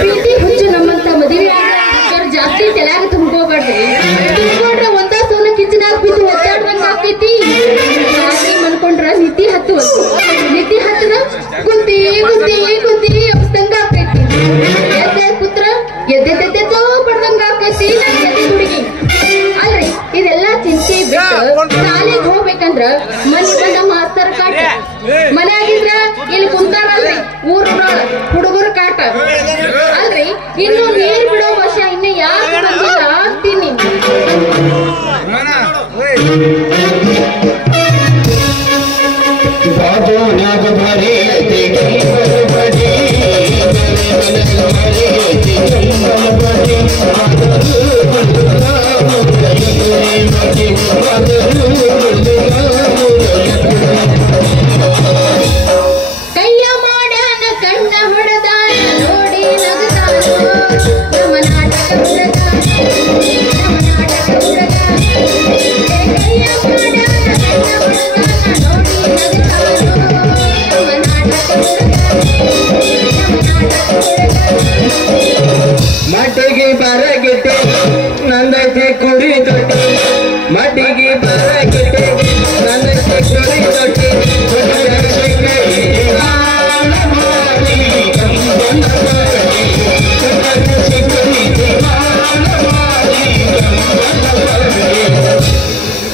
ಪ್ರೀತಿ ಹುಚ್ಚು ನಮ್ಮಂತ ಮದುವೆ ಜಾಸ್ತಿ ತಲೆಯಾಗ ತುಂಬ್ಕೋಬೇಡ್ರಿ. ತುಂಬ್ಕೊಂಡ್ರ ಒಂದ ಸೋನ ಕಿಚ್ಚನಾಗ ಬಿದ್ದು ಒದ್ದಾಡ್ದಂಗ ಆಕೈತಿ. ಅನ್ಕೊಂಡ್ರ ನಿದ್ದಿ ಹತ್ತದ ಕುಂತಿ ಕುಂತಿ ಕುಂತಿ ಅಪ್ಸಂಗ ಆಕೈತಿ. ಎದ್ದೆ ಪುತ್ರ ಎದ್ದೆದ್ದೆದ್ದೋ ಪಡ್ದಂಗ ಆಕೈತಿ ನನ್ನ ಎದೆ ಹುಡುಗಿ. ಅಲ್ರಿ ಇದೆಲ್ಲ ಚಿಂತೆ ಬಿಟ್ಟು ಶಾಲೆಗೆ ಹೋಗ್ಬೇಕಂದ್ರ ಮನೆ ಬಂದ ಮಾಸ್ತರ್ ಕಾಟ, ಮನೆ ಆಗಿದ್ರ ಇಲ್ಲಿ ಕುಂತಾರಲ್ರಿ ಊರೊಳ ಹುಡುಗರ ಕಾಟ. ಅಲ್ರಿ ಇನ್ನು ನೀರ್ ಬಿಡೋ ವರ್ಷ ಇನ್ನ ಯಾಕೆ ಬಂದಿಲ್ಲ ಅಂತೀನಿ. ಕೈಯ ಮಾಡ್ಯಾನ ಕಣ್ಣ ಹೊಡೆದಾನ ನೋಡಿ ನಗತಾನ ನಮ್ಮ ನಾಟಕ ಹುಡುಗ, ನಮ್ಮ ನಾಟಕ ಹುಡುಗ. ಕೈಯ ಮಾಡ್ಯಾನ ಕಣ್ಣ ಹೊಡೆದಾನ ನೋಡಿ ನಗತಾನ ನಮ್ಮ ನಾಟಕ ಹುಡುಗ, ನಮ್ಮ ನಾಟಕ ಹುಡುಗ. ಮಟ್ಟಿಗೆ ಬರಗಿಟ್ಟೆ ನಂದೈತೆ ಕುರಿ ತೊಟ್ಟಿ, ಮಟ್ಟಿಗೆ ಬರಗಿಟ್ಟೆ ನಂದೈತೆ ಕುರಿ ತೊಟ್ಟಿ.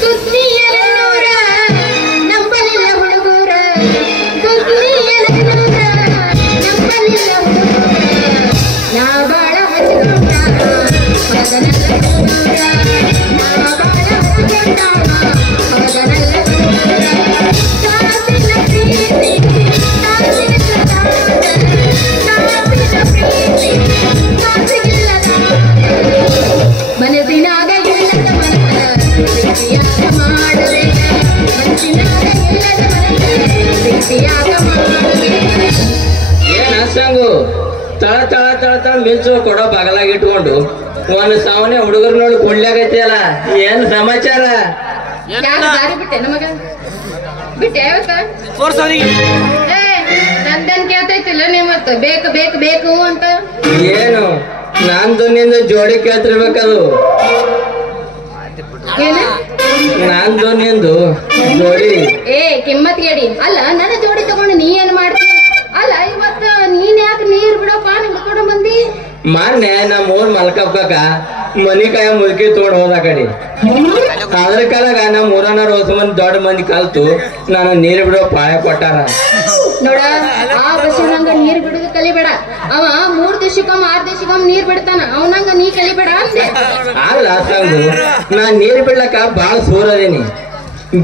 ಸುದ್ದಿಯರನೂರ ನಂಬಲಿಲ್ಲ ಹುಡುಗೂರ, ಸುದ್ದಿಯರನೂರ ನಂಬಲಿಲ್ಲ ಹುಡುಗೂರ. ನಾ ಬಾಳ ಹಚ್ಕೊಂಡ ಮಗನಲ್ಲ ಹುಡುಗೂರ, ನಾ ಬಾಳ ಹಚ್ಕೊಂಡ ಮಗನಲ್ಲ ಹುಡುಗೂರ. ಕಾಸಿನ ಪ್ರೀತಿ ಕಾಸಿನ ಸದಾದ, ಕಾಸಿನ ಪ್ರೀತಿ ಕಾಸಿಗಿಲ್ಲದ ಮನಸ್ಸಿನಾಗ ಇಲ್ಲದ ಮನಸ್ಸ ಪ್ರೀತಿಯಾಗ ಮಾಡಬೇಕ, ಮನಸ್ಸಿನಾಗ ಇಲ್ಲದ ಮನಸ್ಸ ಪ್ರೀತಿಯಾಗ ಮಾಡಬೇಕ. ಏನ್ ಹಸಂಗು ತಳ ತಳ ತಳ ತಳ ಮಿಂಚು ಕೊಡೋ ಬಗಲಾಗಿ ಇಟ್ಕೊಂಡು ಒಂದ್ ಸಾವನೆ ಹುಡುಗರು ನೋಡಿ ಕುಣ್ಲಾಗೈತಿಯಲ್ಲ, ಏನ್ ಸಮಾಚಾರ? ಯಾರು ದಾರಿ ಬಿಟ್ಟೆ ನಮಗ ಬಿಟ್ಟೆ ಯಾವತ್ತ ನಂದನ್ ಕೇಳ್ತೈತಿಲ್ಲ ನೀವತ್ತ ಬೇಕು ಬೇಕು ಬೇಕು ಅಂತ. ಏನು ನಂದು ನಿಂದು ಜೋಡಿ ಕೇಳ್ತಿರ್ಬೇಕದು, ಏನ ನಂದು ನಿಂದು ಜೋಡಿ. ಕಿಮ್ಮತ್ ಗೇಡಿ ಅಲ್ಲ. ನನ್ನ ಜೋಡಿ ತಗೊಂಡು ನೀ ಏನ್ ಮಾಡ್ತಿ? ಅಲ್ಲ ಇವತ್ತ ನೀನ್ ಯಾಕೆ ನೀರ್ ಬಿಡಪ್ಪ ಹಿಡ್ಕೊಂಡು ಬಂದಿ? ಮೊನ್ನೆ ನಮ್ಮ ಊರ್ ಮಲ್ಕಪ್ಪ ಮನಿ ಕಾಯ ಮುಲ್ಕಿ ತಗೊಂಡ್ ಹೋದ ಕಡೆ. ಅದ್ರ ಕಾಲಾಗ ನಮ್ಮ ಊರನ್ನ ಹೊಸ ಮಂದಿ ದೊಡ್ಡ ಮಂದಿ ಕಲ್ತು ನಾನು ನೀರ್ ಬಿಡೋ ಪಾಯ ಕೊಟ್ಟಾರ. ನೋಡ ಆ ಬಸ್ಸಿನಂಗ ನೀರ್ ಬಿಡುದು ಕಲಿಬೇಡ. ಅವ 3 ದಿವಸಕ್ಕೊಮ್ಮ 6 ದಿವಸಕ್ಕೊಮ್ಮ ನೀರ್ ಬಿಡ್ತಾನ, ಅವನಂಗ ನೀ ಕಲಿಬೇಡ ಅಂದೆ. ಅಲ್ಲ ಸಂಗು ನಾ ನೀರ್ ಬಿಡ್ಲಕ್ಕ ಬಾಳ ಸೂರದೀನಿ.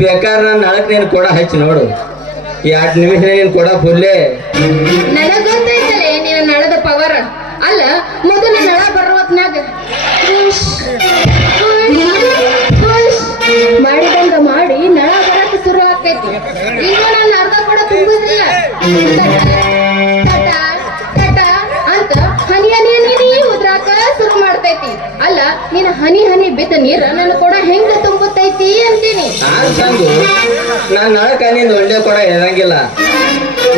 ಬೇಕಾದ್ರೆ ನಾನು ನಳಕ್ ನೀನ್ ಕೊಡ ಹಚ್ಚಿ ನೋಡು, 2 ನಿಮಿಷ ನೀನ್ ಕೊಡ ಫುಲ್ಲೇ. ನನಗ್ ಗೊತ್ತೈತಲೆ ನೀನ ನಳದ ಪವರ್. ಅಲ್ಲ ಮೊದಲ ನಳ ಬರೋತ್ನಾಗ ಮಾಡಿದಂಗ ಮಾಡಿ ನಳ ಬರಕ್ ಶುರು ಆಕೈತಿ. ಈಗ ನನ್ನ ಅರ್ಧ ಕೂಡ ತುಂಬುದಿಲ್ಲ ತಟ ತಟ ಅಂತ ಹನಿ ಹನಿ ಹನಿ ಉದ್ರಾಕ ಶುರು ಮಾಡ್ತೈತಿ. ಅಲ್ಲ ನೀನ್ ಹನಿ ಹನಿ ಬಿದ್ದ ನೀರ ನನ್ನ ಕೂಡ ಹೆಂಗ ತುಂಬುತ್ತೈತಿ ಅಂತೀನಿ. ಸಂಗು ನಾನ್ ನಳಕ ನಿಂದ ಒಂದೇ ಕೊಡ ಇರಂಗಿಲ್ಲ.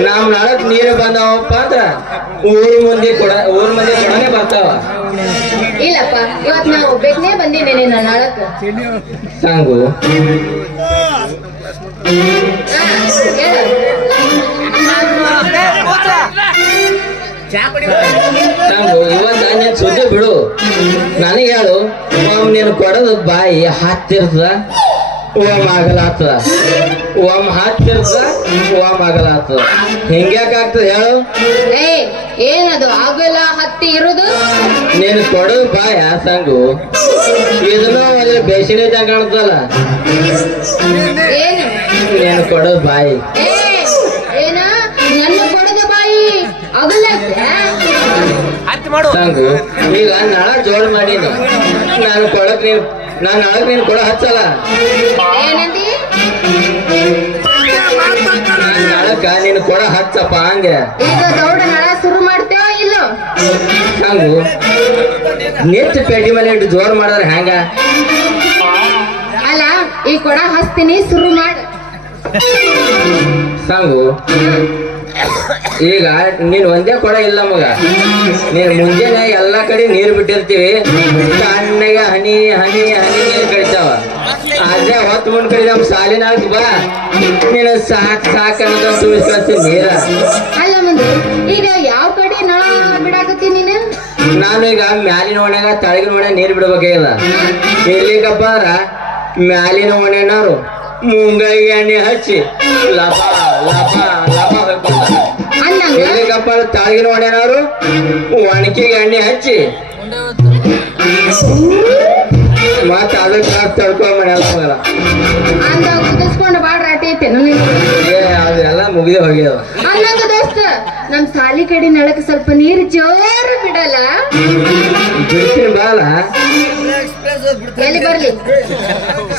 ನಮ್ ನಳಕ್ ನೀರು ಬಂದಾವಪ್ಪ ಅಂದ್ರ ಊರ್ ಮಂದಿ ಕೊಡನೆ ಬರ್ತಾವ. ಇಲ್ಲಪ್ಪ ಇವತ್ ನಾ ಒಬ್ಬನೇ ಬಂದಿದ್ದೇನೆ ನನ್ನ ನಳಕ್. ಸಂಗು ಸಂಗು ಇವತ್ ನೀನ್ ಸುದ್ದಿ ಬಿಡು, ನನಗೆ ಹೇಳು. ನೀನು ಕೊಡೋದು ಬಾಯಿ ಹತ್ತಿರ್ತದ, ಓಮ್ ಆಗಲಾಗ್ತದ, ಓಮ್ ಹತ್ತಿರ್ತದ, ಓಮ್ ಆಗಲಾಗ್ತದ. ಹಿಂಗ್ಯಾಕಾಗ್ತದ ಹೇಳು? ಏನದು ಆಗಲ್ಲ ಹತ್ತಿ ಇರುದು? ನೀನು ಕೊಡೋದು ಬಾಯ ಸಂಗು ಇದನ್ನು ಅಲ್ಲಿ ಬೇಸಿನ ಕಾಣ್ತಲ್ಲ. ಏನು ನೀನು ಕೊಡೋದು ಬಾಯಿ ಏನ ನನ್ನ ಕೊಡೋದು ಬಾಯಿ ಆಗಲ್ಲ ಸಂಗು. ಈಗ ನಳ ಜೋಡ್ ಮಾಡೀನಿ, ನಾನು ನಳಕ್ ನೀನ್ ಕೊಡ ಹಚ್ಚಲ್ಲ. ಏನಂದಿ? ನಳಕ ನೀನು ಕೊಡ ಹಚ್ಚಪ್ಪ ಹಂಗೆ. ಈಗ ದೌಡ ನಳ ಶುರು ಮಾಡ್ತೇವ ಇಲ್ಲೋ? ಸಂಗು ನಿಂತ ಪೇಟಿ ಮೇಲೆ ಇಟ್ಟು ಜೋರ್ ಮಾಡಿದ್ರೆ ಹೆಂಗ? ಅಲ್ಲ ಈ ಕೊಡ ಹಚ್ತೀನಿ ಶುರು ಮಾಡ. ಸಂಗು ಈಗ ನೀನ್ ಒಂದೇ ಕೊಡ ಇಲ್ಲ ಮಗ. ನೀನ್ ಮುಂಜಾನೆ ಎಲ್ಲಾ ಕಡೆ ನೀರ್ ಬಿಟ್ಟಿರ್ತೀವಿ, ಸಣ್ಣಗೆ ಹನಿ ಹನಿ ಹನಿ ನೀರ್ ಕಡಿತಾವ. ಅದೇ ಹೊತ್ತು ಮುಂದ್ ಕಡೆ ನಮ್ ಸಾಲಿನ ಬಾ, ನೀನು ಸಾಕ್ ಸಾಕ್ ಅನ್ನೋದ ತುಂಬಿಸ್ಕೊಳ್ತೀನಿ ನೀರ. ಅಲ್ಲ ಮುಂದೆ ಈಗ ಯಾವ ಕಡೆ ನಳ ಬಿಡಾಕತ್ತಿ ನೀನು? ನಾನು ಈಗ ಮ್ಯಾಲಿನ ಓಣ್ಯಾಗ ತಳಗಿನ ಓಣ್ಯಾಗ ನೀರ್ ಬಿಡ್ಬೇಕಿಲ್ಲ. ಎಲ್ಲಿಗಪ್ಪ ಅಂದ್ರ ಮ್ಯಾಲಿನ ಓಣ್ಯಾನವ್ರು ಮುಂಗಾಯಿ ಎಣ್ಣೆ ಹಚ್ಚಿ ಲಪ ಲಪ ಲಪ ಹೊಯ್ಕೊಂಡ. ಎಲ್ಲಿಗಪ್ಪ ತಳಗಿನ ಓಣ್ಯಾನವ್ರು ಒಣಕಿಗೆ ಎಣ್ಣೆ ಹಚ್ಚಿ ಮತ್ತ ಅದಕ್ಕೆ ತಡ್ಕೊಂಡ್ ಮನೆಯಲ್ಲ ಹೋಗಲ್ಲ. ಕುದಿಸ್ಕೊಂಡು ಬಾಳ ರಾಟಿ ಐತೆ ಅದೆಲ್ಲ ಮುಗಿದೇ ಹೋಗ್ಯದ. ಅನ್ನಂಗ ದೋಸ್ತ ನಮ್ ಸಾಲಿ ಕಡೆ ನಳಕ್ ಸ್ವಲ್ಪ ನೀರು ಜೋರ ಬಿಡಲ್ಲ. ಬಿಡ್ತೀನಿ ಬಾಲ, ಎಲ್ಲಿ ಬರ್ಲಿ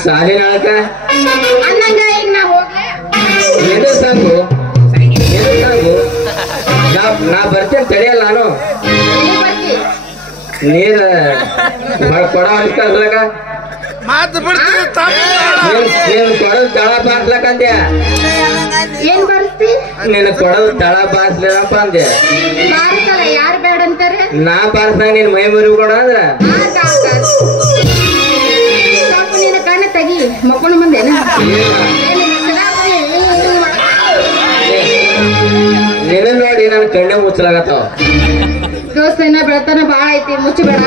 ಸಾಲಿ ನಳಕ ಅನ್ನಂಗ ಈಗ ನಾ ಹೋಗ್ಲೆ. ಎದು ಸಾಕು ನಾ ಬರ್ತೇನೆ, ತಡೆಯಲ್ಲ ನಾನು. ಎಲ್ಲಿ ಬರ್ತಿ? ನೀರ ಕೊಡ ಹಾಕ್ಲಕ ನೀನ್ ಕೊಡದ್ ತಳ ಬಾರ್ಸ್ಲಕಂದ್ಯ. ಏನ್ ಬರ್ತಿ? ನೀನ್ ಕೊಡದ್ ತಳ ಬಾರ್ಸ್ಲಪ್ಪ ಅಂದೆ. ಬಾರಿಸಲ್ಲ, ಯಾರು ಬೇಡ ಅಂತಾರೆ? ನಾ ಬಾರ್ಸ್ದಾಗ ನೀನ್ ಮೈ ಮುರಿ ಕೊಡ ಅಂದ್ರ ಸ್ವಲ್ಪ ನಿನ್ನ ಕಣ್ಣ ತೆಗಿ, ಮಕ್ಕೊಂಡು ಬಂದೇನ? ನಿನ್ನ ನೋಡಿ ನನ್ ಕಣ್ಣೆ ಮುಚ್ಚಲಾಗತ್ತಾವ. ದೋಸ್ತ ಇನ್ನ ಬೆಳತನ ಬಾಳ ಐತಿ, ಮುಚ್ಚಬೇಡ.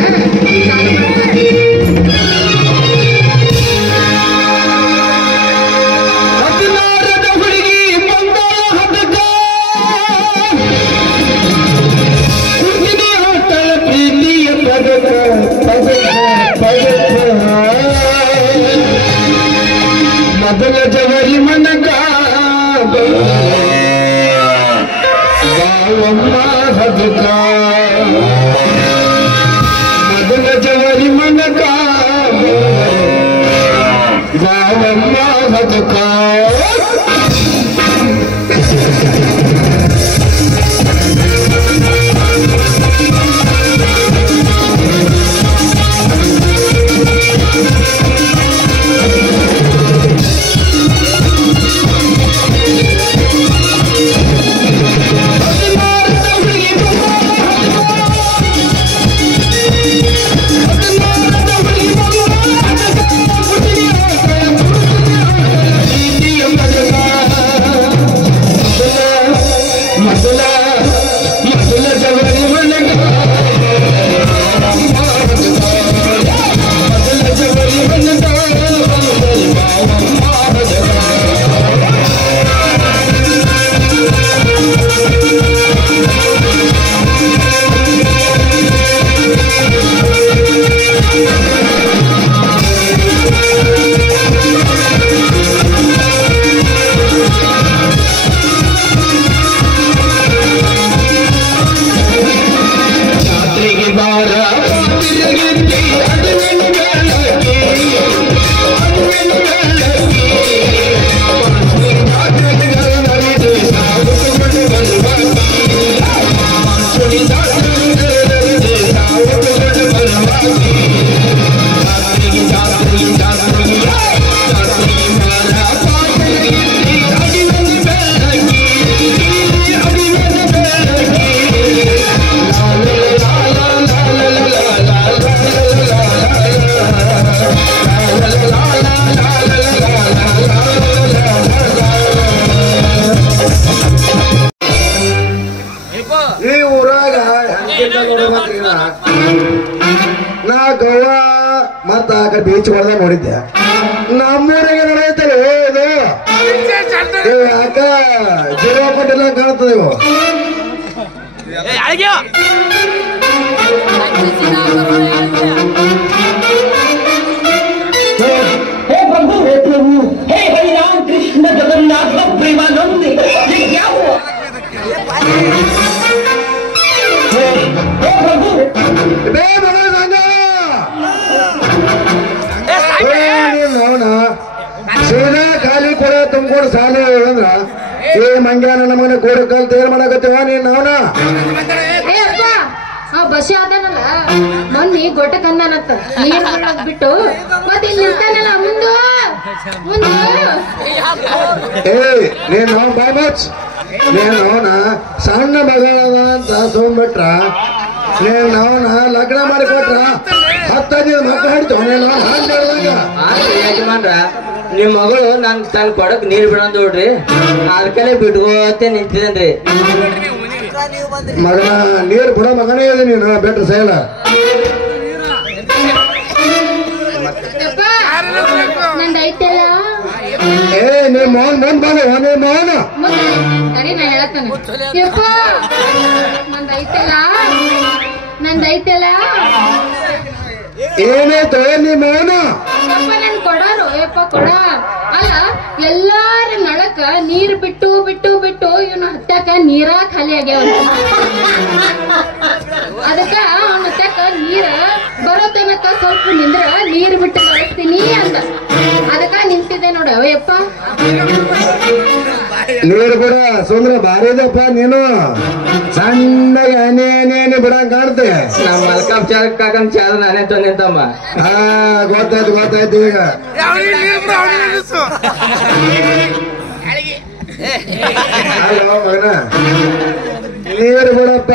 ಮೊದಲ ಜವರಿ ಮನಕ ಬಾವಮ್ಮ ಹದಕ, ಮೊದಲ ಜವರಿ ಮನಕ ಬಾವಮ್ಮ ಹದಕ. ಈ ಊರಾಗ ನಾ ಗೋವಾ ಮತ್ತ ಆ ಕಡೆ ಬೀಚ್ ಒಳಗ ನೋಡಿದ್ದೆ. ನಮ್ಮೂರಿಗೆ ನಡೆಯುತ್ತಲ್ಲ ಇದು ಯಾಕ ಜೀವ ಕೊಟ್ಟಿಲ್ಲ ಕಾಣ್ತದೆ ಇವು. हे प्रभु हे हरिराम कृष्ण जगन्नाथ प्रेमानंद, ये क्या हुआ? ಸೀದಾ ಖಾಲಿ ಕೊಡ ತುಂಬಿಕೊಂಡು ಸಾಲಿ ಅಂದ್ರ ಏ ಮಂಗ್ಯಾನ ನಮ್ಮನೆ ಗೋಡ ಕಾಲ್ ತಯಾರು ಮಾಡಕತ್ತೇವ ನೀನ್ ಅವನ ಆ ಬಸ್ಸಿ ಆದನಲ್ಲ ಮೊನ್ನೆ ಗೊಟ್ಟಕ್ ಅಂದಾನತ್ತ ನೀರ್ ಬೀಳೋದ್ ಬಿಟ್ಟು ಮತ್ತೆ ಇಲ್ಲಿ ನಿಲ್ತಾನಲ್ಲ ಮುಂದು ನೀನ್ ನಾವು ಬಾಬಾಚ್ ನೀನ್ ಅವನ ಸಣ್ಣ ಮಗಳದ ಅಂತ ತಗೊಂಡ್ಬಿಟ್ರ ನೀನ್ ಅವನ ಲಗ್ನ ಮಾಡಿಕೊಟ್ರ 10 ಮಕ್ಕಳು ಹಿಡಿತು ಯಜಮಾನ್ರ ನಿಮ್ ಮಗಳು ನನ್ ತನ್ ಕೊಡಕ್ ನೀರ್ ಬಿಡಂತ ನೋಡ್ರಿ ಅದಕ್ಕಲ್ಲೇ ಬಿಟ್ಕೋತೆ ನಿಂತಿದ್ದೇನ್ರಿ. ಮಗನ ನೀರು ಬಿಡೋ ಮಗನೇ ಇದೆ ನೀನು ಬೆಟ್ರ ಸೈಲ ನಂದೈತೆಲ್ಲ ನೀವ್ ಮೌನ್ ಮುಂದ್ ಬಂದ ನೀವ್ ಮೌನ ಸರಿ ನಾ ಹೇಳತ್ತಾನೆ ಯಪ್ಪ ನಂದೈತೆಲ್ಲ ಏನಾಯ್ತು ನೀ ಮೌನ ನನ್ ಕೊಡಾರು ಯಪ್ಪ ಕೊಡ ಅಲ್ಲ ಎಲ್ಲಾರ ನಳಕ ನೀರ್ ಬಿಟ್ಟು ಬಿಟ್ಟು ಬಿಟ್ಟು ಇವನು ಹತ್ತಾಕ ನೀರ ಖಾಲಿ ಆಗ್ಯಾವ ಅದಕ್ಕ ಅವನ ಹತ್ತಾಕ ನೀರ ಬರೋ ತನಕ ಸ್ವಲ್ಪ ನಿಂದ್ರ ನೀರ್ ಬಿಟ್ಟು ಕಳಿಸ್ತೀನಿ ಅಂದ ಅದಕ್ಕ ನಿಂತಿದ್ದೆ ನೋಡ ಯಪ್ಪ ನೀರು ಬಿಡ ಸುಂದ್ರ ಬಾರಿದಪ್ಪ ನೀನು ಸಣ್ಣಗೆ ಅನೇನೇನೆ ಬಿಡಂಗ್ ಕಾಣ್ತೆ ನಮ್ಮ ಮಲ್ಕಾಪ್ ಚಾರಕ್ ಕಾಕನ್ ಚಾರ ನಾನೇ ತಂದೆಂತಮ್ಮ. ಗೊತ್ತಾಯ್ತು ಈಗ ಹಲೋ ಮಗನ ನೀರು ಬಿಡಪ್ಪ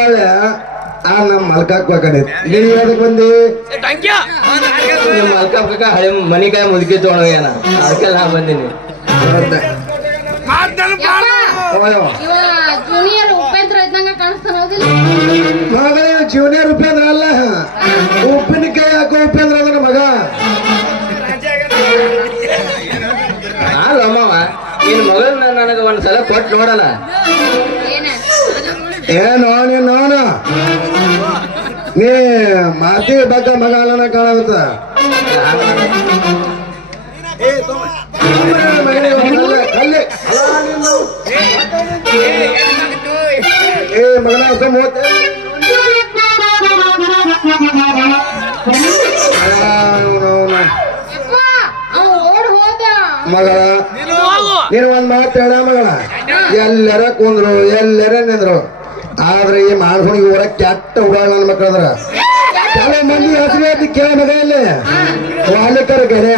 ನಮ್ಮ ಮಲ್ಕಾಕ್ ಬೇಕಂದಿತ್ತು ನೀವ್ ಯಾವ್ದಕ್ ಬಂದಿ ನಿಮ್ ಮಲ್ಕಾಪ್ ಕಾಕ ಹಳೆ ಮನಿಕಾಯ ಮುದುಕಿ ತೊಗೊಂಡೋಗ್ಯಾನ ಅದಕ್ಕೆ ನಾ ಬಂದೀನಿ. ಜೂನಿಯರ್ ಉಪೇಂದ್ರ ಇದ್ದಂಗ ಕಾಣಿಸ್ತಾನ ಹೌದಿಲ್ಲ ಮಗ ಜೂನಿಯರ್ ಉಪೇಂದ್ರ ಅಲ್ಲ ಉಪ್ಪಿನಕಾಯಿ ಹಾಕೋ ಉಪೇಂದ್ರ ಅದನ್ನ ಮಗ ಅಲ್ಲಮ್ಮವ ನಿನ್ ಮಗಳನ್ನ ನನಗ ಒಂದ್ಸಲ ಕೊಟ್ಟು ನೋಡಲ್ಲ. ಏನೋ ನೀನು ನೀ ಮಾತಿ ಬಗ್ಗೆ ಮಗ ಅಲ್ಲನ ಕಾಣಾಗುತ್ತ ಮಗನ ಮಗಳ ನೀನು ಒಂದ್ ಮಾತು ಹೇಳ ಮಗಳ ಎಲ್ಲರ ಕುಂದ್ರು ಎಲ್ಲರ ನಿಂದ್ರು ಆದ್ರೆ ಈ ಮಾಡ್ಕೊಂಡಿಗೆ ಊರ ಕೆಟ್ಟ ಹುಡುಗ ನನ್ನ ಮಕ್ಕಳದ್ರ ಕೆಲವು ಮಂದಿ ಹಸಿರು ಕೇಳ ಮಗ ಇಲ್ಲಿ ವಾಲಿಕರ ಗರೆ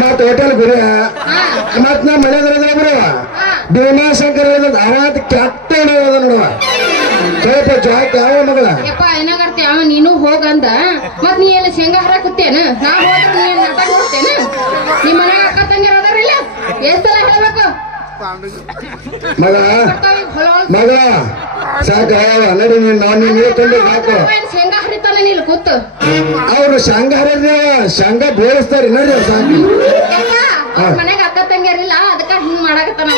ಮತ್ ಹೋಟೆಲ್ ಗುರೆ ಮತ್ ನಾ ಮನೆಯದ್ರ ಬಿಡು ಭೀಮಾಶಂಕರ್ ಅವಾದ ಕೆಟ್ಟ ಹುಡುಗ ನೋಡುವ ಸ್ವಲ್ಪ ಜಾಕ್ ಯಾವ ಮಗಳ ಏನಾಗರ್ತಿ ಅವ ನೀನು ಹೋಗಂದ ಮತ್ ನೀ ಎಲ್ಲ ಶೇಂಗಾ ಹರಾಕುತ್ತೇನ ನಾ ಹೋದ್ರೆ ನೀ ನಾಟಕ ಹೋಗ್ತೇನ ನಿಮ್ಮ ಮನೆ ಅಕ್ಕ ತಂಗಿರ ಅದಾರಿಲ್ಲ ಎಷ್ಟೆಲ್ಲ ಹೇಳ್ಬೇಕು ಮಗ ಮಗ ಸಾಕ ನಡಿ ನೀನು ತಂದು ಸಾಕು ಶೇಂಗಾ ಹರಿತಾನ ನೀನು ಕೂತು ಅವ್ರು ಶಂಗ ಹರಿದ್ರೆ ಶಂಗ ಬೋಳಿಸ್ತಾರ ನಡಿ ಸಾಕು ಮನೆಗ ಅಕ್ಕ ತಂಗಿಯರಿಲ್ಲ ಅದಕ್ಕ ಹಿಂಗ್ ಮಾಡಕತ್ತಾನ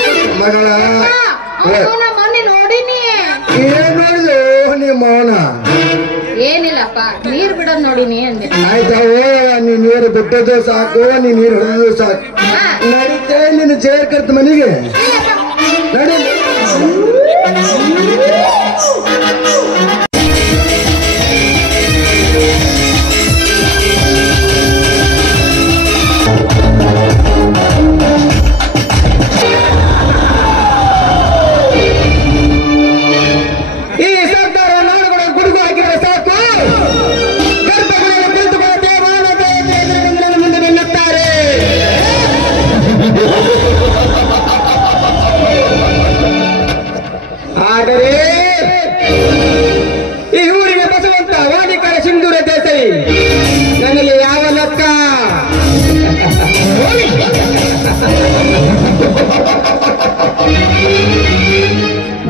ಮಗಳ ಮೊನ್ನೆ ನೋಡಿನಿ ಏನ್ ನೋಡಿದು ನಿಮ್ಮ ಅವನ ಏನಿಲ್ಲಪ್ಪ ನೀರ್ ಬಿಡೋದ್ ನೋಡಿನಿ ಅಂದೆ ಆಯ್ತಾ ನೀ ನೀರು ಬಿಟ್ಟದ್ದು ಸಾಕು ನೀ ನೀರು ಹೊಡೆದು ಸಾಕು ನಡೀತೇ ನಿನ್ನ ಚೇರ್ ಕರ್ತ ಮನೆಗೆ ನಡಿ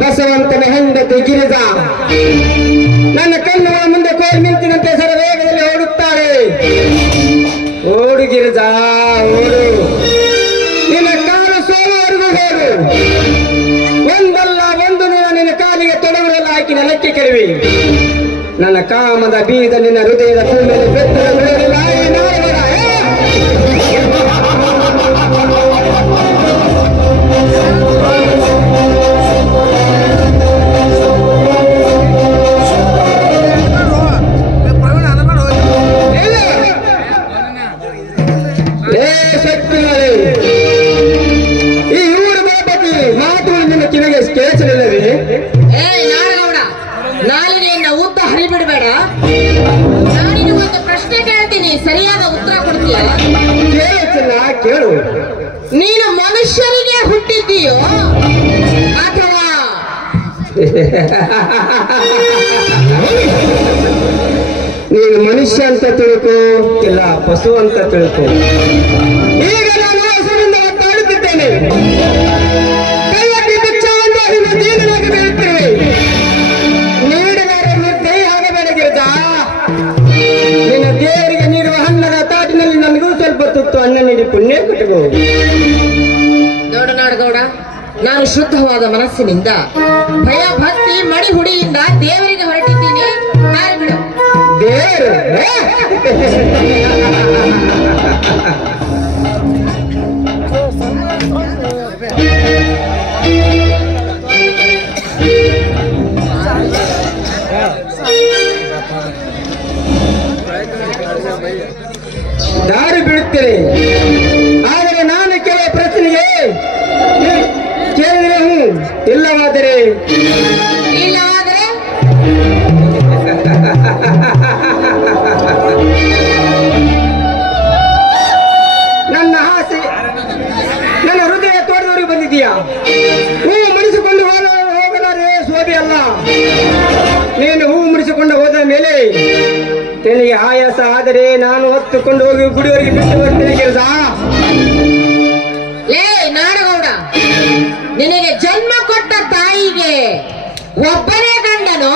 ಬಸವಂತನ ಹೆಂಡತಿ ಗಿರಿಜಾ ನನ್ನ ಕಣ್ಣುಗಳ ಮುಂದೆ ಕೋಲ್ ಮಿಂಚಿನಂತೆ ಸರ ವೇಗದಲ್ಲಿ ಓಡುತ್ತಾಳೆ. ಓಡು ಗಿರಿಜಾ ಓಡು, ನಿನ್ನ ಕಾಲು ಸೋಲುವರೆಗೂ ಹೋಗು. ಒಂದಲ್ಲ ಒಂದು ನಿನ್ನ ಕಾಲಿಗೆ ತೊಡಗುರಲ್ಲ ಹಾಕಿ ನೆಲಕ್ಕೆ ಕೆಡವಿ. ನನ್ನ ಕಾಮದ ಬೀದ ನಿನ್ನ ಹೃದಯದ ಕೂಡಲೇ ಬೆತ್ತದ ಬೆಳೆಯಲಿಲ್ಲ. ಈ ಊರ ಬಾಪತಿ ಮಾತುಗಳು ನಿನ್ನ ಕಿವಿಗೆ ಕೇಳಿಸಲಿಲ್ಲವೇ? ನಾಳೆ ಉದ್ದ ಹರಿಬಿಡ ನೀನು ಮನುಷ್ಯ ಅಂತ ತಿಳ್ಕೊ, ಇಲ್ಲ ಪಶು ಅಂತ ತಿಳ್ಕೊ. ಈಗ ನಾನು ಹಸುವಿಂದ ಒತ್ತಾಡುತ್ತಿದ್ದೇನೆ. ಕೈಯಲ್ಲಿ ಬಿಚ್ಚವನ್ನು ನಿನ್ನ ಜೀವನಕ್ಕೆ ಬೀಳುತ್ತೇವೆ. ನೀಡಿದರೆ ನಿದ್ದೆ ಆಗಬೇಡ ಗಿರಿಜ. ನಿನ್ನ ದೇವರಿಗೆ ನೀಡುವ ಹಣ್ಣದ ತಾಟಿನಲ್ಲಿ ನನಗೂ ಸ್ವಲ್ಪ ತುತ್ತು ಅನ್ನ ನೀಡಿ ಪುಣ್ಯ ಕಟ್ಟಬಹುದು. ಗೌಡ, ನಾನು ಶುದ್ಧವಾದ ಮನಸ್ಸಿನಿಂದ ಭಯ ಭಕ್ತಿ ಮಡಿ ಹುಡಿಯಿಂದ ದೇವರಿಗೆ ಹೊರಟಿದ್ದೀನಿ. ಬಿಡು ದೇವರು ದಾರಿ ಬಿಡುತ್ತೇನೆ. ಆದರೆ ನಾನು ಕೇಳುವ ಪ್ರಶ್ನೆಗೆ ಕೇಳಿದ್ರೆ ಇಲ್ಲವಾದರೆ ನನ್ನ ಆಸೆ, ನನ್ನ ಹೃದಯ ತೋಟದವರಿಗೆ ಬಂದಿದ್ದೀಯಾ? ಹೂವು ಮುಡಿಸಿಕೊಂಡು ಹೋಗಲಾರೆ ಸೋದಿ ಅಲ್ಲ. ನೀನು ಹೂವು ಮುಡಿಸಿಕೊಂಡು ಹೋದ ಮೇಲೆ ನಿನಗೆ ಆಯಾಸ ಆದರೆ ನಾನು ಹೊತ್ತುಕೊಂಡು ಹೋಗಿ ಗುಡಿಯವರಿಗೆ ಬಿಟ್ಟು ಬರ್ತೇನೆ ಕೆಲಸ. ಲೇ ನಾಡಗೌಡ, ನಿನಗೆ ಜನ್ಮ ಕೊಟ್ಟ ತಾಯಿಗೆ ಒಬ್ಬನೇ ಗಂಡನು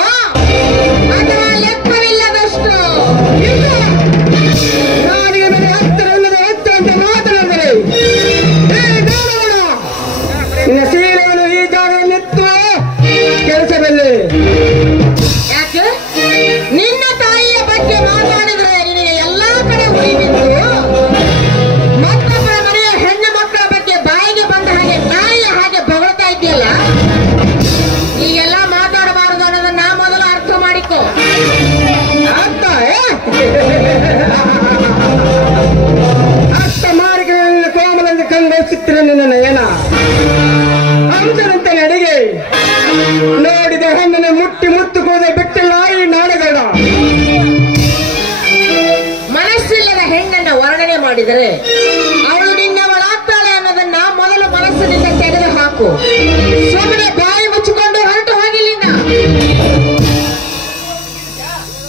ಅಥವಾ ಲೆಕ್ಕವಿಲ್ಲದಷ್ಟು? ನಾನಿಗೆ ಮೇಲೆ ಹತ್ತಿರವಿಲ್ಲದ ಹೊತ್ತು ಅಂತ ಮಾತನಾಡಿದರೆ ನಿನ್ನ ಶೀಲವನ್ನು ಈ ಜಾಗದಲ್ಲಿತ್ತು ಕೆಲಸದಲ್ಲಿ. ಯಾಕೆ ನಿನ್ನ ತಾಯಿಯ ಬಗ್ಗೆ ಮಾತಾಡಿದ್ರೆ ನಿನಗೆ ಎಲ್ಲಾ ಕಡೆ ಉಳಿದಿದ್ದು, ಮತ್ತೊಬ್ಬರ ಮನೆಯ ಹೆಣ್ಣು ಮಕ್ಕಳ ಬಗ್ಗೆ ಬಾಯಿಗೆ ಬಂದ ಹಾಗೆ ನಾಯಿಯ ಹಾಗೆ ಬೊಗಳ್ತಾ ಇದೆಯಲ್ಲ, ಈಗೆಲ್ಲ ಮಾತಾಡಬಾರದು ಅನ್ನೋದನ್ನ ಮೊದಲು ಅರ್ಥ ಮಾಡಿಕೊ. ಅರ್ಥ ಮಾಡಿಕೆ ಕೋಮಲಂದು ಕಂಗೊಳಿಸುತ್ತಿರ ನಿನ್ನ ನಯನ ಹಂಸರಂತೆ ನಡಿಗೆ ನೋಡಿದ ಹೆಣ್ಣನ್ನು ಮುಟ್ಟಿ ಮುತ್ತುಕೋದೆ ಬಿಟ್ಟಿಲ್ಲ ಈ ನಾಡಗೌಡ. ಮನಸ್ಸಿಲ್ಲದ ಹೆಣ್ಣನ್ನ ವರ್ಣನೆ ಮಾಡಿದರೆ ಅವಳು ನಿನ್ನವಳಾಗ್ತಾಳೆ ಅನ್ನೋದನ್ನ ಮೊದಲು ಮನಸ್ಸಿನಿಂದ ತೆಗೆದು ಹಾಕು. ಸುಮ್ಮನೆ ಬಾಯಿ ಮುಚ್ಚಿಕೊಂಡು ಹೊರಟು ಹೋಗಿಲ್ಲಿಂದ.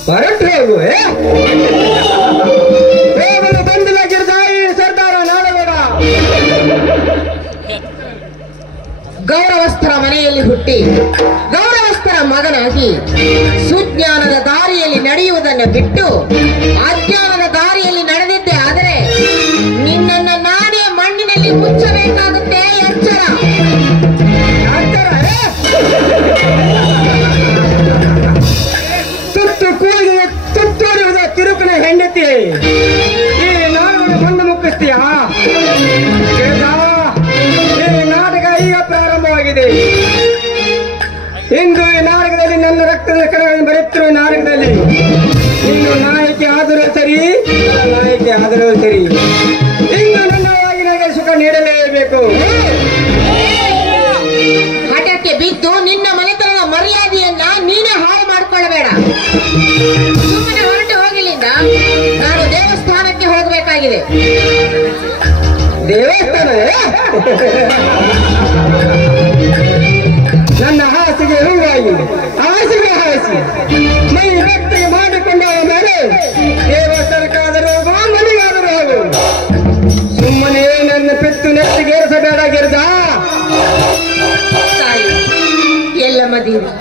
ಹೊರಟು ಹೋಗು. ಹೋಗಲು ಬಂದಿಲ್ಲ ಗಿರಿಜಾಯಿ ಸರ್ದಾರ ನಾಡಗೌಡ. ಗೌರವಸ್ಥರ ಮನೆಯಲ್ಲಿ ಹುಟ್ಟಿ ಗೌರವಸ್ಥರ ಮಗನಾಗಿ ಸುಜ್ಞಾನದ ದಾರಿಯಲ್ಲಿ ನಡೆಯುವುದನ್ನು ಬಿಟ್ಟು ಅಜ್ಞಾನದ ದಾರಿಯಲ್ಲಿ ನಡೆದಿದ್ದೆ ಆದರೆ ನಿನ್ನನ್ನ ನಾನೇ ಮಣ್ಣಿನಲ್ಲಿ ಮುಚ್ಚಬೇಕಾಗುತ್ತೆ. ಎಚ್ಚರ. ತುತ್ತು ಕೂಗಿ ತುತ್ತೂರಿಯುವುದ ತಿರುಕನ ಹೆಂಡತಿ ಈ ನಾಡನ್ನು ಬಂದು ಮುಕ್ಕಿಸ್ತೀಯಾ? ಈ ನಾಟಕ ಈಗ ಪ್ರಾರಂಭವಾಗಿದೆ. ಇಂದು ಈ ನಾಟಕದಲ್ಲಿ ನನ್ನ ರಕ್ತದ ಕಣಗಳನ್ನು ಬರೆಯುತ್ತಿರುವ ನಾಟಕದಲ್ಲಿ ನೀನು ನಾಯಕಿ ಆದರೂ ಸರಿ, ನಾಯಕಿ ಆದರೂ ಸರಿ, ಇಂದು ನನ್ನವಾಗಿ ನನಗೆ ಸುಖ ನೀಡಲೇಬೇಕು. ಹಠಕ್ಕೆ ಬಿದ್ದು ನಿನ್ನ ಮನೆತನದ ಮರ್ಯಾದೆಯನ್ನ ನೀನೇ ಹಾಳು ಮಾಡಿಕೊಳ್ಳಬೇಡ. ಸುಮ್ಮನೆ ಹೊರಟು ಹೋಗಿಲ್ಲಿಂದ. ನಾನು ದೇವಸ್ಥಾನಕ್ಕೆ ಹೋಗಬೇಕಾಗಿದೆ. ದೇವಸ್ಥಾನ ನನ್ನ ಹಾಸಿಗೆ ಹೂವಾಗಿ ಹಾಸಿಗೆ ಹಾಸಿ ಮೈ ಭಕ್ತಿ ಮಾಡಿಕೊಂಡ ಮೇಲೆ ದೇವಸ್ಥಾನಕ್ಕಾದರೂ ಹೋಗು, ಮನೆಗಾದರೂ ಹೋಗು. ಸುಮ್ಮನೆ ನನ್ನ ಪೆತ್ತು ನೆತ್ತಿಗೇರಿಸಬೇಡ ಗಿರಿಜ. ತಾಯಿ ಎಲ್ಲಮ್ಮ ದೇವಿ,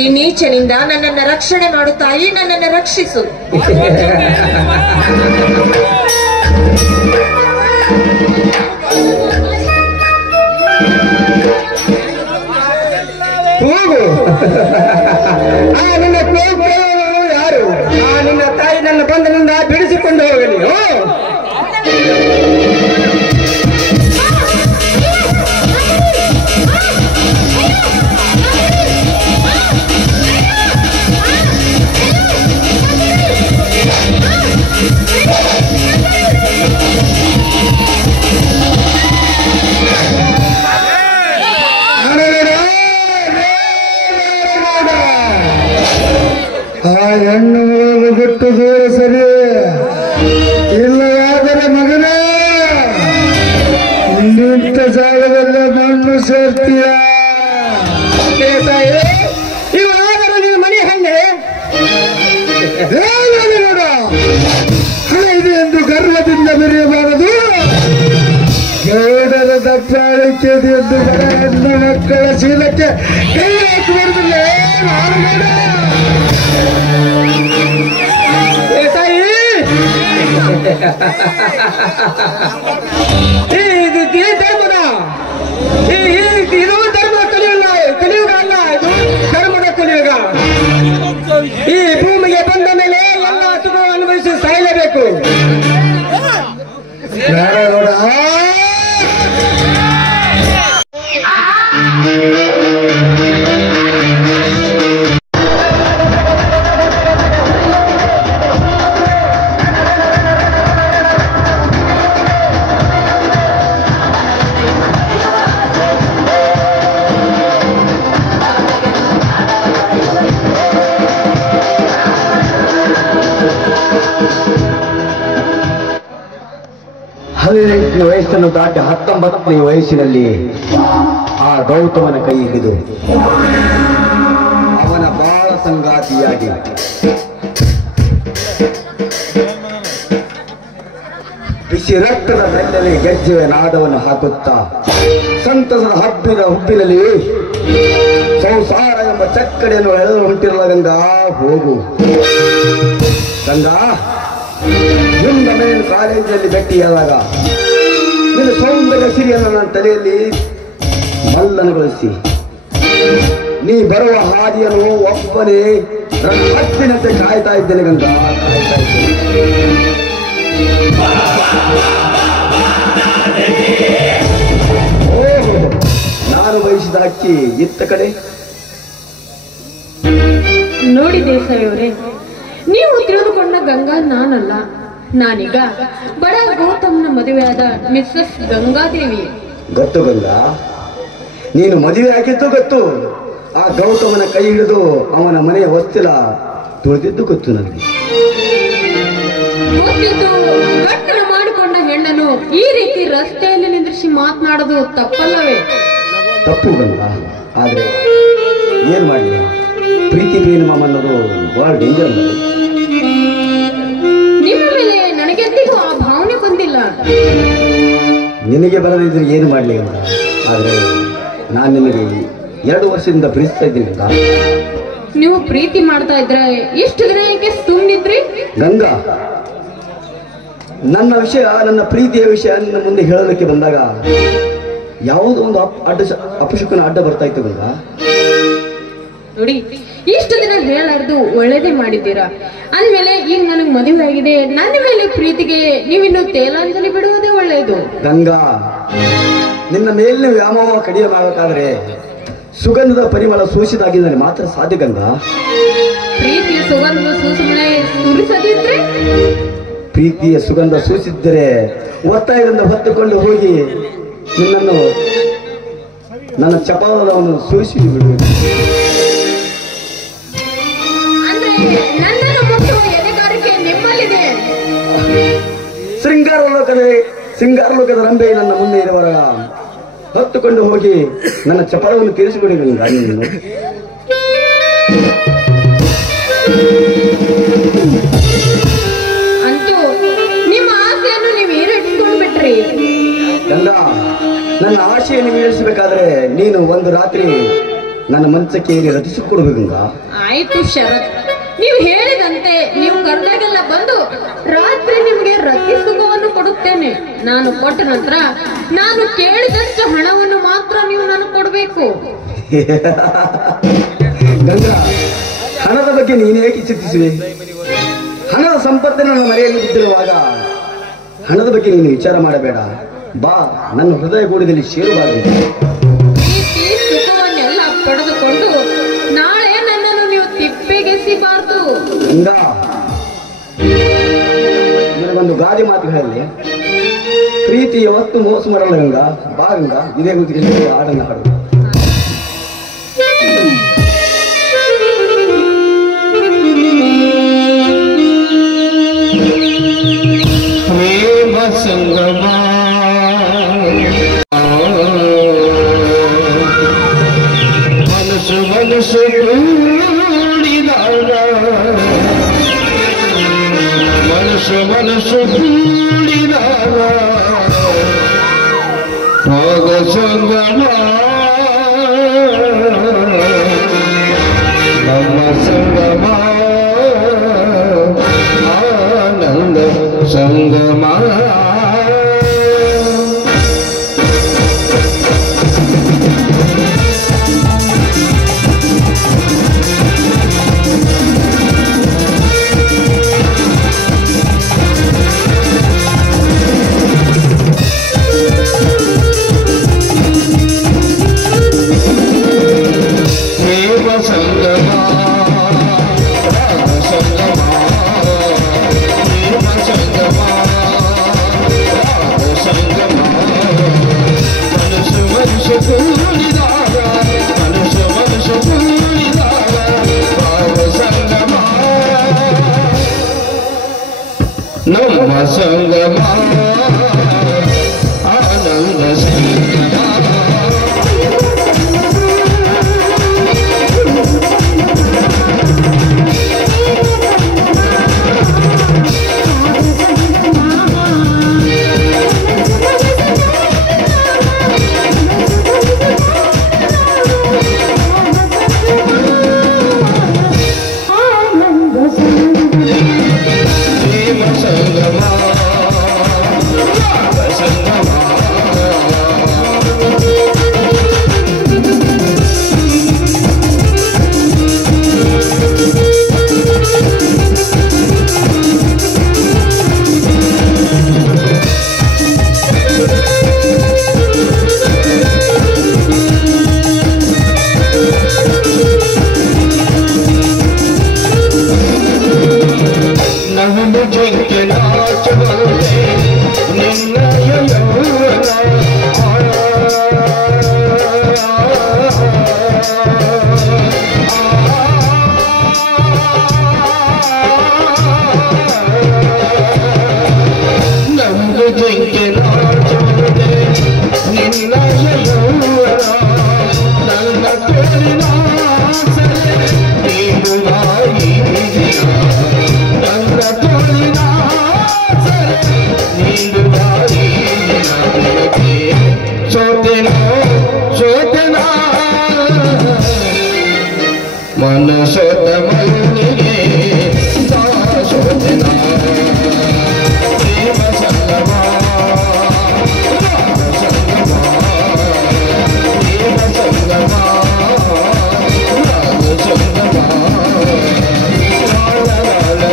ಈ ನೀಚನಿಂದ ನನ್ನನ್ನು ರಕ್ಷಣೆ ಮಾಡು ತಾಯಿ, ನನ್ನನ್ನು ರಕ್ಷಿಸು. ಹೋಗು. ಆ ನಿನ್ನ ಕೋಪ ಯಾರು? ಆ ನಿನ್ನ ತಾಯಿ ನನ್ನ ಬಂಧನದಿಂದ ಬಿಡಿಸಿಕೊಂಡು ಹೋಗಲಿ. ಆ ಹೆಣ್ಣು ಬಿಟ್ಟು ದೂರ ಸರಿ, ಇಲ್ಲವಾದರೆ ಮಗನೇ ನಿಂತ ಜಾಗದಲ್ಲೇ ಮಣ್ಣು ಸೇರ್ತೀಯ. ಇವನಾದರೂ ನಿನ್ನ ಮನೆ ಹೆಣ್ಣೆ ನೋಡ ಹಣ ಇದೆ ಎಂದು ಗರ್ವದಿಂದ ಬೆರೆಯಬಾರದು. ಗೌಡರ ದಬ್ಬಾಳಿಕೆ ಎಂದು ಬಡ ಹೆಣ್ಣು ಮಕ್ಕಳ ಶೀಲಕ್ಕೆ ಕೈ ಹಾಕಬಾರದಿಲ್ಲ. ಇದು ಧರ್ಮ ಕಲಿಯುಗ ಅಲ್ಲ, ಇದು ಧರ್ಮದ ಕಲಿಯುಗ. ಈ ಭೂಮಿಗೆ ಬಂದ ಮೇಲೆ ಎಲ್ಲ ಸುಖ ಅನುಭವಿಸಿ ಸಾಯಲೇಬೇಕು. ನೋಡ ಹದಿನೆಂಟನೇ ವಯಸ್ಸನ್ನು ದಾಟಿ 19ನೇ ವಯಸ್ಸಿನಲ್ಲಿ ಆ ಗೌತಮನ ಕೈ ಹಿಡಿದು ಅವನ ಬಾಳ ಸಂಗಾತಿಯಾಗಿ ಬಿಸಿ ರಕ್ತದ ಬೆನ್ನಲ್ಲಿ ಗೆಜ್ಜೆಯ ನಾದವನ್ನು ಹಾಕುತ್ತಾ ಸಂತಸದ ಹುಬ್ಬಿನಲ್ಲಿ ಸಂಸಾರ ಎಂಬ ಚಕ್ಕಡೆಯನ್ನು ಎಳೆದು ಹೊಂಟಿರಲ್ಲ ಗಂಗಾ. ಹೋಗು ಗಂಗಾ, ಮುಂದ ಮೇಲು ಕಾಲೇಜಿನಲ್ಲಿ ಭೇಟಿಯಾದಾಗ ನಿನ್ನ ಸೌಂದರ್ಯ ಸಿರಿಯನ್ನು ನನ್ನ ತಲೆಯಲ್ಲಿ ಮಲ್ಲನಗೊಳಿಸಿ ನೀ ಬರುವ ಹಾದಿಯನ್ನು ಒಬ್ಬನೇ ನನ್ನ ಹತ್ತಿನಂತೆ ಕಾಯ್ತಾ ಇದ್ದೇನೆ ಗಂಗಾ, ಕಾಯ್ತಾ ಇದ್ದೇನೆ. ನಾನು ಬಯಸಿದ ಅಕ್ಕಿ ಇತ್ತ ಕಡೆ. ನೋಡಿ ದೇಸಾಯಿಯವರೇ, ನೀವು ತಿಳಿದುಕೊಂಡ ಗಂಗಾ ನಾನಲ್ಲ. ನಾನೀಗ ಬಡ ಗೌತಮ್ನ ಮದುವೆಯಾದ ಮಿಸ್ಸಸ್ ಗಂಗಾದೇವಿ. ಗೊತ್ತು ಗಂಗಾ, ನೀನು ಮದುವೆ ಆಗಿದ್ದು ಗೊತ್ತು. ಆ ಗೌತಮನ ಕೈ ಹಿಡಿದು ಅವನ ಮನೆಯ ಹೊಸ್ತಿಲ ತುಳಿದಿದ್ದು ಗೊತ್ತು ನನಗೆ. ಗೊತ್ತಿದ್ದು ಗಟ್ಟನ ಮಾಡಿಕೊಂಡ ಹೆಣ್ಣನ್ನು ಈ ರೀತಿ ರಸ್ತೆಯಲ್ಲಿ ನಿಂದ್ರಿಸಿ ಮಾತನಾಡೋದು ತಪ್ಪಲ್ಲವೇ? ತಪ್ಪು ಗಂಗಾ, ಆದ್ರೆ ಏನ್ ಮಾಡಲಿ, ಪ್ರೀತಿ ಪ್ರೇಮ ಅನ್ನೋದು ಬಹಳ ಡೇಂಜರ್. ನಿಮ್ಮ ಮೇಲೆ ನನಗೆಂದಿಗೂ ಆ ಭಾವನೆ ಬಂದಿಲ್ಲ. ನಿನಗೆ ಬರದಿದ್ರೆ ಏನು ಮಾಡಲಿ ಅಂತ. ಆದ್ರೆ ನಾನು ನಿನಗೆ 2 ವರ್ಷದಿಂದ ಪ್ರೀತಿಸ್ತಾ ಇದ್ದೀನಿ ಗಂಗಾ. ನೀವು ಪ್ರೀತಿ ಮಾಡ್ತಾ ಇದ್ರೆ ಇಷ್ಟು ದಿನ ಏಕೆ ಸುಮ್ಮನಿದ್ರಿ? ಗಂಗಾ, ನನ್ನ ವಿಷಯ, ನನ್ನ ಪ್ರೀತಿಯ ವಿಷಯ ನಿನ್ನ ಮುಂದೆ ಹೇಳಲಿಕ್ಕೆ ಬಂದಾಗ ಯಾವುದೋ ಒಂದು ಅಪಶಕುನ ಅಡ್ಡ ಬರ್ತಾ ಇತ್ತು ಗಂಗಾ. ನೋಡಿ, ಇಷ್ಟು ದಿನ ಹೇಳಾರ್ದು ಒಳ್ಳೇದೇ ಮಾಡಿದ್ದೀರಾ. ಅಂದ್ಮೇಲೆ ಈಗ ನನಗೆ ಮದುವೆ ಆಗಿದೆ, ನನ್ನ ಮೇಲೆ ಪ್ರೀತಿಗೆ ನೀವಿನ್ನು ತೇಲಾಂಜಲಿ ಬಿಡುವುದೇ ಒಳ್ಳೆಯದು. ಗಂಗಾ, ನಿನ್ನ ಮೇಲಿನ ವ್ಯಾಮೋಹ ಕಡಿಮೆ ಮಾಡಬೇಕಾದ್ರೆ ಸುಗಂಧದ ಪರಿಮಳ ಸೂಸಿದಾಗಿದ್ದರೆ ಮಾತ್ರ ಸಾಧ್ಯ ಗಂಗಾ. ಪ್ರೀತಿಯ ಸುಗಂಧ ಸುಸುಮನೆ ಸುರಿಸದಿದ್ರೆ? ಪ್ರೀತಿಯ ಸುಗಂಧ ಸೂಸಿದ್ದರೆ ಒತ್ತಾಯದಿಂದ ಹೊತ್ತುಕೊಂಡು ಹೋಗಿ ನಿನ್ನನ್ನು ನನ್ನ ಚಪಾಲವನ್ನು ಸೂಸಿ ಬಿಡುವುದು. ಅಂದ್ರೆ ನನ್ನನ್ನು ಮುಟ್ಟುವ ಎದೆಗಾರಿಕೆ ನಿಮ್ಮಲ್ಲಿದೆ. ಸಿಂಗಾರ ಲೋಕದ ರಂಬೆ ನನ್ನ ಮುಂದೆ ಇರುವವರ ಹೊತ್ತುಕೊಂಡು ಹೋಗಿ ನನ್ನ ಚಪಾಲವನ್ನು ತೀರಿಸಿಬಿಡಿ ಗಂಗಾ. ನೀನು ಅಂತೂ ನಿಮ್ಮ ಆಸೆಯನ್ನು ನೀವು ಈಡೇರಿಸಿಕೊಂಡು ಬಿಟ್ರಿ. ಗಂಗಾ, ನನ್ನ ಆಶೆಯನ್ನು ಈಡೇರಿಸಬೇಕಾದ್ರೆ ನೀನು ಒಂದು ರಾತ್ರಿ ನನ್ನ ಮಂಚಕ್ಕೆ ರಚಿಸಿಕೊಡ್ಬೇಕು ಗಂಗಾ. ಆಯ್ತು ಶರತ್, ನೀವು ಹೇಳಿದಂತೆ ನೀವು ಕರ್ನಾಗೆಲ್ಲ ಬಂದು ರಾತ್ರಿ ನಿಮ್ಗೆ ರತಿ ಸುಖವನ್ನು ಕೊಡುತ್ತೇನೆ. ನಾನು ಕೊಟ್ಟ ನಂತರ ನಾನು ಕೇಳಿದಷ್ಟು ಹಣವನ್ನು ಮಾತ್ರ ನೀವು ನನಗೆ ಕೊಡಬೇಕು. ಗಂಗಾ, ಹಣದ ಬಗ್ಗೆ ನೀನು ಏಕೆ ಚಿಂತಿಸುವೆ? ಹಣದ ಸಂಪತ್ತನ್ನು ನನ್ನ ಮನೆಯಲ್ಲಿ ಬಿದ್ದಿರುವಾಗ ಹಣದ ಬಗ್ಗೆ ನೀನು ವಿಚಾರ ಮಾಡಬೇಡ. ಬಾ, ನನ್ನ ಹೃದಯ ಗೂಡದಲ್ಲಿ ಸೇರಬಾರದು. ಪ್ರೀತಿ ಸುಖವನ್ನೆಲ್ಲ ಪಡೆದುಕೊಂಡು ನಾಳೆ ನನ್ನನ್ನು ನೀವು ತಿಪ್ಪೆಗೆಸಿಬಾರ್ದು. ಗಂಗಾ, ನನಗೊಂದು ಗಾದೆ ಮಾತುಗಳಲ್ಲಿ ಪ್ರೀತಿ ಯಾವತ್ತು ಮೋಸ ಮಾಡಲ್ಲ ಗಂಗಾ. ಬಾ ಗಂಗಾ, ಇದೇ ಗುತ್ತಿಗೆ ಹಾಡನ್ನು ಹಾಡು. ಪ್ರೇಮ ಸಂಗಮ ಮನಸ್ಸು ಮನಸ್ಸು ಕೂಡಿದಾಗ ಭಾಗ ಸಂಗಮ ನಮ್ಮ ಸಂಗಮ ಆನಂದ ಸಂಗಮ ನಮ್ಮ ಸಂಗಮ ಆನಂದ ಸಂಗಮ ಮನಸೋತ ಮಲ್ಲಿಗೆ ದಾಸೋತನ ಪ್ರೇಮ ಸಂಗಮ ಸಂಗಮ ಪ್ರೇಮ ಸಂಗಮ ರಾಗ ಸಂಗಮ ಲಾಲ ಲಾಲ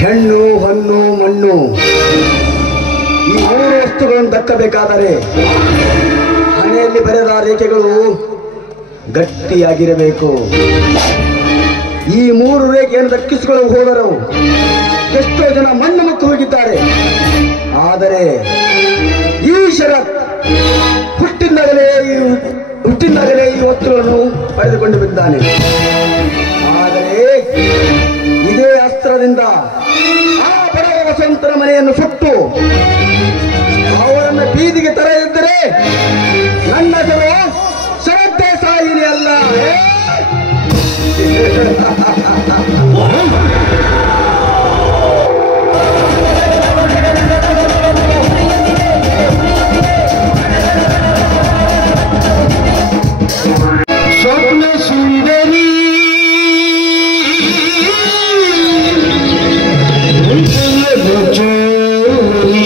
ಹೆಣ್ಣು ಹೊನ್ನು ಮಣ್ಣು ಈ ಮೂರು ವಸ್ತುಗಳನ್ನು ದಕ್ಕಬೇಕಾದರೆ ಹಣೆಯಲ್ಲಿ ಬರೆದ ರೇಖೆಗಳು ಗಟ್ಟಿಯಾಗಿರಬೇಕು. ಈ ಮೂರು ರೇಖೆಯನ್ನು ದಕ್ಕಿಸಿಕೊಳ್ಳಲು ಹೋದರು ಎಷ್ಟೋ ಜನ ಮಣ್ಣು ಮುಕ್ಕು ಹೋಗಿದ್ದಾರೆ. ಆದರೆ ಈ ಶರತ್ ಹುಟ್ಟಿಂದಾಗಲೇ ಈ ವಸ್ತುಗಳನ್ನು ಪಡೆದುಕೊಂಡು ಬಿದ್ದಾನೆ. ಆದರೆ ಇದೇ ಅಸ್ತ್ರದಿಂದ ಆ ಬಡವ ವಸಂತರ ಮನೆಯನ್ನು ಸುಟ್ಟು ಅವರನ್ನು ಬೀದಿಗೆ ತರದಿದ್ದರೆ ನನ್ನ ಹೆಸರು ಶ್ರದ್ಧೆ ಸಾಯಿನಿ ಅಲ್ಲ. ಸ್ವಪ್ನ ಸುಂದರಿ ಚೋರಿ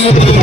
Thank you.